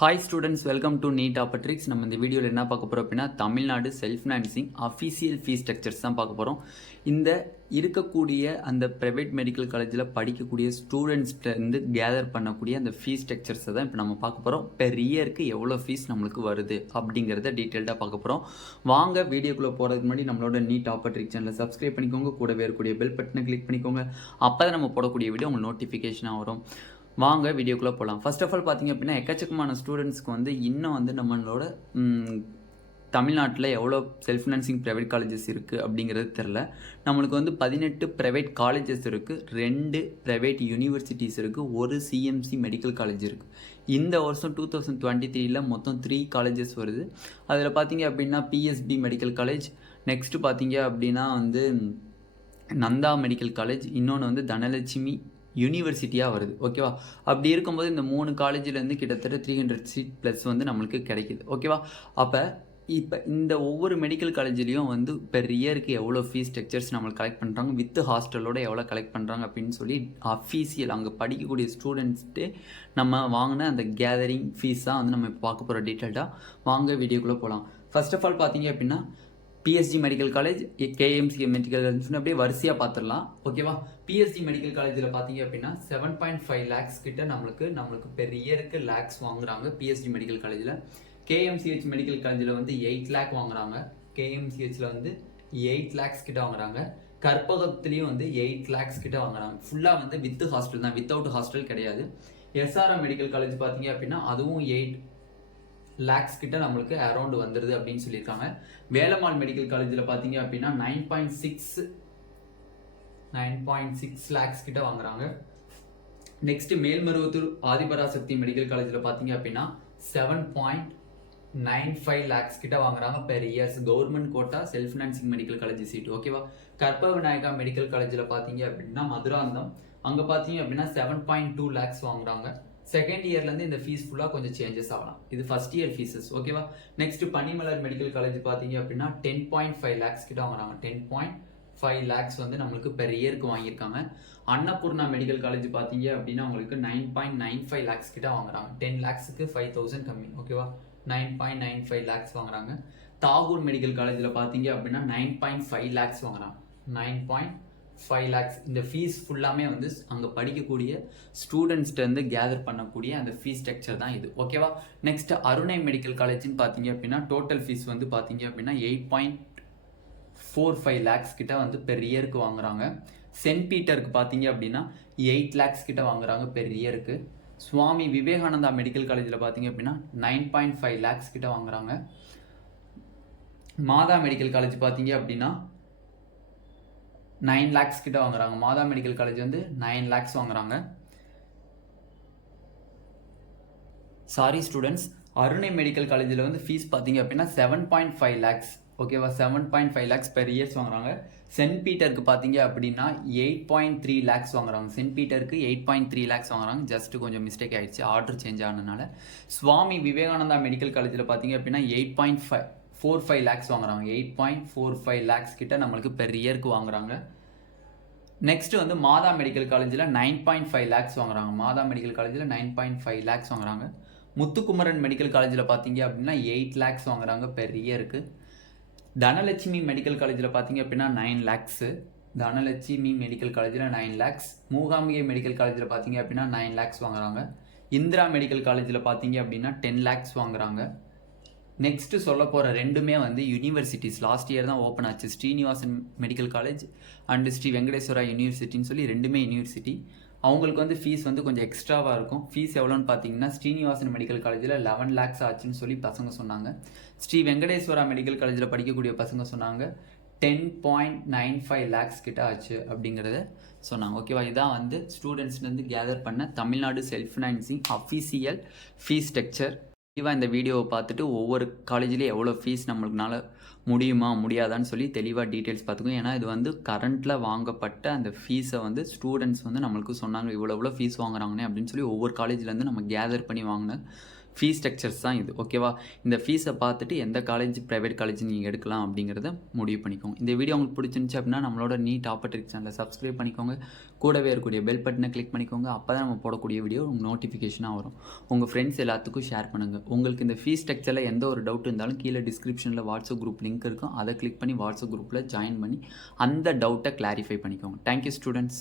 Hi students, welcome to NEET ஆப்பட்ரிக்ஸ். நம்ம இந்த வீடியோவில் என்ன பார்க்க போகிறோம் அப்படின்னா, Tamil Nadu self financing official fee structures தான் பார்க்க போகிறோம். இந்த இருக்கக்கூடிய அந்த ப்ரைவேட் மெடிக்கல் காலேஜில் படிக்கக்கூடிய ஸ்டூடெண்ட்ஸ்லேருந்து கேதர் பண்ணக்கூடிய அந்த ஃபீஸ் ஸ்ட்ரக்சர்ஸை தான் இப்போ நம்ம பார்க்க போகிறோம். பெர் இயருக்கு எவ்வளோ ஃபீஸ் நம்மளுக்கு வருது அப்படிங்கிறத டீட்டெயில்டாக பார்க்க போகிறோம். வாங்க வீடியோக்குள்ளே போகிறதுக்கு முன்னாடி நம்மளோட நீட் ஆப்பட்ரிக் சேனலை சப்ஸ்கிரைப் பண்ணிக்கோங்க. கூடவே இருக்கக்கூடிய பெல் பட்டனை கிளிக் பண்ணிக்கோங்க. அப்போ தான் நம்ம போடக்கூடிய வீடியோ உங்களுக்கு நோட்டிஃபிகேஷனாக வரும். வாங்க வீடியோக்குள்ளே போகலாம். ஃபர்ஸ்ட் ஆஃப் ஆல் பார்த்திங்க அப்படின்னா, எக்கச்சக்கமான ஸ்டூடெண்ட்ஸ்க்கு வந்து இன்னும் வந்து நம்மளோட தமிழ்நாட்டில் எவ்வளோ செல்ஃப் ஃபினான்சிங் ப்ரைவேட் காலேஜஸ் இருக்குது அப்படிங்கிறது தெரில. நம்மளுக்கு வந்து 18 ப்ரைவேட் காலேஜஸ் இருக்குது, 2 ப்ரைவேட் யூனிவர்சிட்டிஸ் இருக்குது, ஒரு சிஎம்சி மெடிக்கல் காலேஜ் இருக்குது. இந்த வருஷம் 2023 மொத்தம் 3 காலேஜஸ் வருது. அதில் பார்த்திங்க அப்படின்னா பிஎஸ்பி மெடிக்கல் காலேஜ், நெக்ஸ்ட்டு பார்த்திங்க அப்படின்னா வந்து நந்தா மெடிக்கல் காலேஜ், இன்னொன்று வந்து தனலட்சுமி யூனிவர்சிட்டியாக வருது. ஓகேவா? அப்படி இருக்கும்போது இந்த 3 காலேஜிலேருந்து கிட்டத்தட்ட 300 சீட் ப்ளஸ் வந்து நம்மளுக்கு கிடைக்கிது. ஓகேவா? அப்போ இப்போ இந்த ஒவ்வொரு மெடிக்கல் காலேஜ்லேயும் வந்து பெர் இயருக்கு எவ்வளோ ஃபீஸ் ஸ்ட்ரக்சர்ஸ் நம்மளுக்கு கலெக்ட் பண்ணுறாங்க, வித் ஹாஸ்டலோட எவ்வளோ கலெக்ட் பண்ணுறாங்க அப்படின்னு சொல்லி அஃபீஷியல் அங்கே படிக்கக்கூடிய ஸ்டூடெண்ட்ஸ்ட்டு நம்ம வாங்கின அந்த கேதரிங் ஃபீஸ் தான் வந்து நம்ம இப்போ பார்க்க போகிற டீட்டெயில்டாக. வாங்க வீடியோக்குள்ளே போகலாம். ஃபர்ஸ்ட் ஆஃப் ஆல் பார்த்தீங்க அப்படின்னா, PSG medical college, KMC medical college அப்படியே வரிசையாக பார்த்துடலாம். ஓகேவா? பிஎஸ்ஜி மெடிக்கல் காலேஜில் பார்த்தீங்க அப்படின்னா 7.5 லேக்ஸ் கிட்ட நம்மளுக்கு பெர் இயருக்கு லேக்ஸ் வாங்குறாங்க பிஎஸ்ஜி மெடிக்கல் காலேஜில். கேஎம்சிஹெச் மெடிக்கல் காலேஜில் வந்து 8 லேக் வாங்குறாங்க. கேஎம்சிஹெச்சில் வந்து 8 லேக்ஸ் கிட்ட வாங்குறாங்க. கற்பகத்துலேயும் வந்து 8 லேக்ஸ் கிட்ட வாங்குறாங்க. ஃபுல்லாக வந்து வித் ஹாஸ்டல் தான், வித்தவுட் ஹாஸ்டல் கிடையாது. எஸ்ஆர்எம் மெடிக்கல் காலேஜ் பார்த்தீங்க அப்படின்னா அதுவும் 8 லேக்ஸ் கிட்ட நம்மளுக்கு அரௌண்ட் வந்துடுது அப்படின்னு சொல்லியிருக்காங்க. வேலம்மாள் மெடிக்கல் காலேஜில் பார்த்தீங்க அப்படின்னா 9.6 லேக்ஸ் கிட்ட வாங்குறாங்க. நெக்ஸ்ட் மேல்மருவத்தூர் ஆதிபராசக்தி மெடிக்கல் காலேஜில் பார்த்தீங்க அப்படின்னா 7.95 லேக்ஸ் கிட்ட வாங்குறாங்க per years. Government quota self financing medical college seat. ஓகேவா? கற்பக விநாயகா மெடிக்கல் காலேஜில் பார்த்தீங்க அப்படின்னா மதுராந்தம், அங்கே பார்த்தீங்க அப்படின்னா 7.2 லேக்ஸ் வாங்குறாங்க. செகண்ட் இயர்லேருந்து இந்த ஃபீஸ் ஃபுல்லாக கொஞ்சம் சேஞ்சஸ் ஆகலாம். இது ஃபர்ஸ்ட் இயர் ஃபீஸஸ். ஓகேவா? நெக்ஸ்ட் பனிமலர் மெடிக்கல் காலேஜ் பார்த்தீங்க அப்படின்னா 10.5 லேக்ஸ் கிட்ட வாங்குறாங்க. 10.5 லேக்ஸ் வந்து நம்மளுக்கு பெர் இயருக்கு வாங்கியிருக்காங்க. அன்னபூர்ணா மெடிக்கல் காலேஜ் பார்த்தீங்க அப்படின்னா உங்களுக்கு 9.95 லேக்ஸ் கிட்ட வாங்குறாங்க. 10 லேக்ஸுக்கு 5,000 கம்மி. ஓகேவா? 9.95 லேக்ஸ் வாங்குறாங்க. தாகூர் மெடிக்கல் காலேஜில் பார்த்தீங்க அப்படின்னா 9.5 லேக்ஸ் வாங்குறாங்க. 9.5 லேக்ஸ். இந்த ஃபீஸ் ஃபுல்லாமே வந்து அங்கே படிக்கக்கூடிய ஸ்டூடெண்ட்ஸ்லேருந்து கேதர் பண்ணக்கூடிய அந்த ஃபீஸ் ஸ்ட்ரக்சர் தான் இது. ஓகேவா? நெக்ஸ்ட் அருணை மெடிக்கல் காலேஜ்னு பார்த்தீங்க அப்படின்னா டோட்டல் ஃபீஸ் வந்து பார்த்தீங்க அப்படின்னா 8.45 லேக்ஸ் கிட்ட வந்து பெர் இயருக்கு வாங்குறாங்க. சென்ட் பீட்டருக்கு பார்த்தீங்க அப்படின்னா 8 லேக்ஸ் கிட்ட வாங்குறாங்க பெர் இயருக்கு. சுவாமி விவேகானந்தா மெடிக்கல் காலேஜில் பார்த்தீங்க அப்படின்னா 9.5 லேக்ஸ் கிட்ட வாங்குறாங்க. மாதா மெடிக்கல் காலேஜ் பார்த்தீங்க அப்படின்னா 9 லேக்ஸ் கிட்ட வாங்குறாங்க. மாதா மெடிக்கல் காலேஜ் வந்து 9 லேக்ஸ் வாங்குறாங்க. சாரி ஸ்டூடெண்ட்ஸ், அருணை மெடிக்கல் காலேஜில் வந்து ஃபீஸ் பார்த்தீங்க அப்படின்னா 7.5 லேக்ஸ். ஓகேவா? 7.5 லேக்ஸ் பெர் இயர்ஸ் வாங்குறாங்க. சென்ட் பீட்டருக்கு பார்த்தீங்க அப்படின்னா 8.3 லேக்ஸ் வாங்குறாங்க. சென்ட் பீட்டருக்கு 8.3 லேக்ஸ் வாங்குறாங்க. ஜஸ்ட் கொஞ்சம் மிஸ்டேக் ஆயிடுச்சு, ஆர்டர் சேஞ்ச் ஆனதுனால. சுவாமி விவேகானந்தா மெடிக்கல் காலேஜில் பார்த்தீங்க அப்படின்னா 8.45 லேக்ஸ் வாங்குறாங்க. 8.45 லேக்ஸ் கிட்ட நம்மளுக்கு பெர் இயருக்கு வாங்குறாங்க. நெக்ஸ்ட் வந்து மாதா மெடிக்கல் காலேஜில் 9.5 லேக்ஸ் வாங்குறாங்க. மாதா மெடிக்கல் காலேஜில் 9.5 லேக்ஸ் வாங்குறாங்க. முத்துக்குமரன் மெடிக்கல் காலேஜில் பார்த்தீங்க அப்படின்னா 8 லேக்ஸ் வாங்குறாங்க பெர் இயருக்கு. தனலட்சுமி மெடிக்கல் காலேஜில் பார்த்தீங்க அப்படின்னா 9 லேக்ஸு. தனலட்சுமி மெடிக்கல் காலேஜில் 9 லேக்ஸ். மூகாம்பிகை மெடிக்கல் காலேஜில் பார்த்தீங்க அப்படின்னா 9 லேக்ஸ் வாங்குறாங்க. இந்திரா மெடிக்கல் காலேஜில் பார்த்தீங்க அப்படின்னா 10 லேக்ஸ் வாங்குறாங்க. நெக்ஸ்ட் சொல்ல போகிற ரெண்டுமே வந்து யூனிவர்சிட்டிஸ். லாஸ்ட் இயர் தான் ஓப்பன் ஆச்சு. Srinivasan medical college and Sri Venkateswara யூனிவர்சிட்டின்னு சொல்லி ரெண்டுமே யூனிவர்சிட்டி. அவங்களுக்கு வந்து ஃபீஸ் வந்து கொஞ்சம் எக்ஸ்ட்ராவாக இருக்கும். ஃபீஸ் எவ்வளோன்னு பார்த்தீங்கன்னா, ஸ்ரீனிவாசன் மெடிக்கல் காலேஜில் 11 லேக்ஸ் ஆச்சுன்னு சொல்லி பசங்க சொன்னாங்க. ஸ்ரீ வெங்கடேஸ்வரா மெடிக்கல் காலேஜில் படிக்கக்கூடிய பசங்க சொன்னாங்க 10.95 லேக்ஸ் கிட்ட ஆச்சு அப்படிங்கிறத சொன்னாங்க. ஓகேவா? இதான் வந்து ஸ்டூடெண்ட்ஸ்லேருந்து கேதர் பண்ண Tamil Nadu self financing official fees structure. இந்த வீடியோவை பார்த்துட்டு ஒவ்வொரு காலேஜ்லேயும் எவ்வளோ ஃபீஸ் நம்மளுக்குனால முடியுமா முடியாதான்னு சொல்லி தெளிவாக டீட்டெயில்ஸ் பார்த்துக்கோங்க. ஏன்னா இது வந்து கரண்ட்டில் வாங்கப்பட்ட அந்த ஃபீஸை வந்து ஸ்டூடெண்ட்ஸ் வந்து நம்மளுக்கு சொன்னாங்க இவ்வளோ ஃபீஸ் வாங்குறாங்கன்னு அப்படின்னு சொல்லி ஒவ்வொரு காலேஜ்லேருந்து நம்ம கேதர் பண்ணி வாங்கின ஃபீஸ் ஸ்ட்ரக்சர்ஸ் தான் இது. ஓகேவா? இந்த ஃபீஸை பார்த்துட்டு எந்த காலேஜ், ப்ரைவேட் காலேஜ் நீங்கள் எடுக்கலாம் அப்படிங்கிறத முடிவு பண்ணிக்கோங்க. இந்த வீடியோ உங்களுக்கு பிடிச்சிருந்துச்சு அப்படின்னா நம்மளோட நீட் ஆப்பர்ட்ரிக்ஸ் சேனலை சப்ஸ்கிரைப் பண்ணிக்கோங்க. கூடவே இருக்கக்கூடிய பெல் பட்டனை கிளிக் பண்ணிக்கோங்க. அப்போ தான் நம்ம போடக்கூடிய வீடியோ உங்களுக்கு நோட்டிஃபிகேஷனாக வரும். உங்கள் ஃப்ரெண்ட்ஸ் எல்லாத்துக்கும் ஷேர் பண்ணுங்கள். உங்களுக்கு இந்த ஃபீஸ் ஸ்ட்ரக்சரில் எந்த ஒரு டவுட் இருந்தாலும் கீழே டிஸ்கிரிப்ஷனில் வாட்ஸ்அப் குரூப் லிங்க் இருக்கும். அதை கிளிக் பண்ணி வாட்ஸ்அப் குரூப்பில் ஜாயின் பண்ணி அந்த டவுட்டை கிளாரிஃபை பண்ணிக்கோங்க. Thank you students.